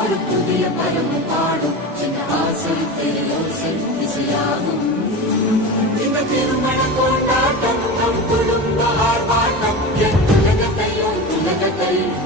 ஒரு புதிய பலமும் பாடும் சின்ன ஆசை பெரியோசை இசையாகும். இந்த திருமண கொண்டாட்டம் நம் குடும்ப ஆர்ப்பாட்டம் உலகத்தையும்